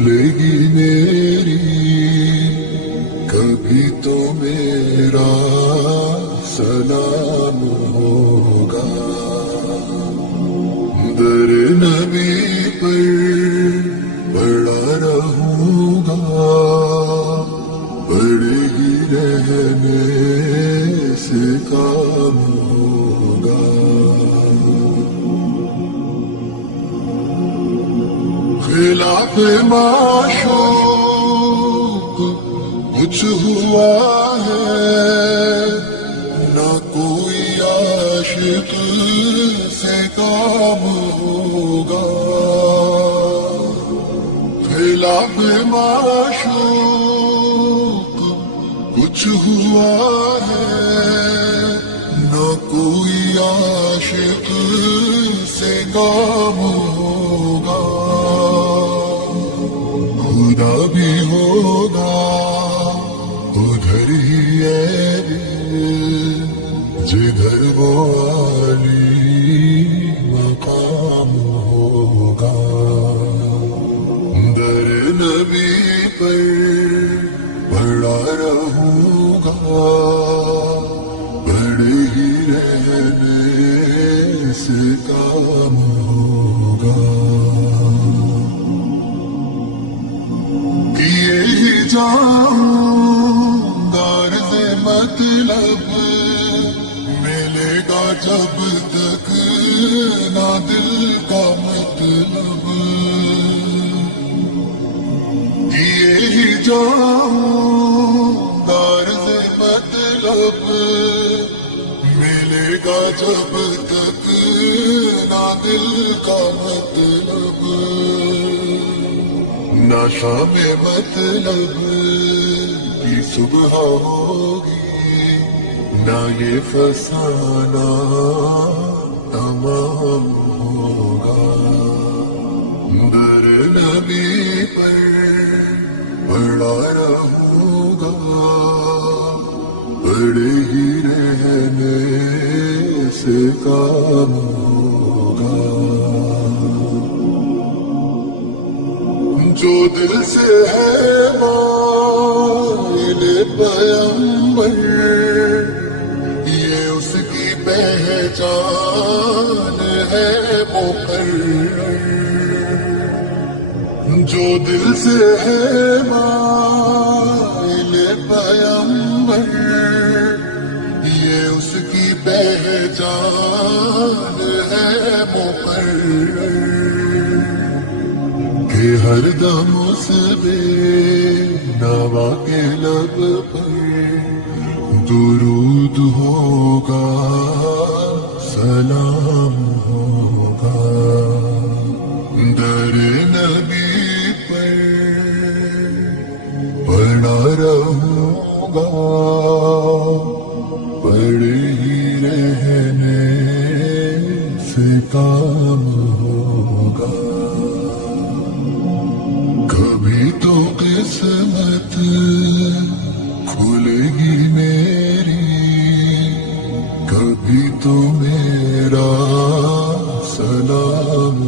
کھلے گی میری کبھی تو میرا سلام ہوگا. در نبی پر پڑا رہوں گا پڑے ہی رہنے سے کام ہوگا. خلاف معشوق کچھ ہوا ہے نہ کوئی عاشق سے کام ہوگا. خلاف معشوق کچھ ہوا ہے نہ کوئی عاشق سے کام ہوگا. خدا بھی ہوگا ادھر ہی ہے جدھر وہ عالی مقام ہوگا. در نبی پر پڑا رہوں گا بڑے ہی رہنے سے کام ہوگا. کیے ہی جاؤں غرض مطلب ملے گا جب تک نہ دل کا مطلب. کیے ہی جاؤں غرض مطلب ملے گا جب تک نہ دل کا مطلب. نہ شام مطلب کی صبح ہوگی نہ یہ فسانہ تمام ہوگا. در نبی پر پڑا رہوں گا پڑے ہی رہنے سے کام ہوگا. جو دل سے ہے مائل پیغمبر یہ اس کی پہچان ہے مقرر. جو دل سے ہے مائل پیغمبر یہ اس کی پہچان ہے مقرر. کہ ہر دم اس بے نوا کے لب پر درود ہوگا سلام ہوگا. در نبی پر پڑا رہوں گا پڑے ہی رہنے سے کام ہوگا. کبھی تو قسمت کھلے گی میری کبھی تو میرا سلام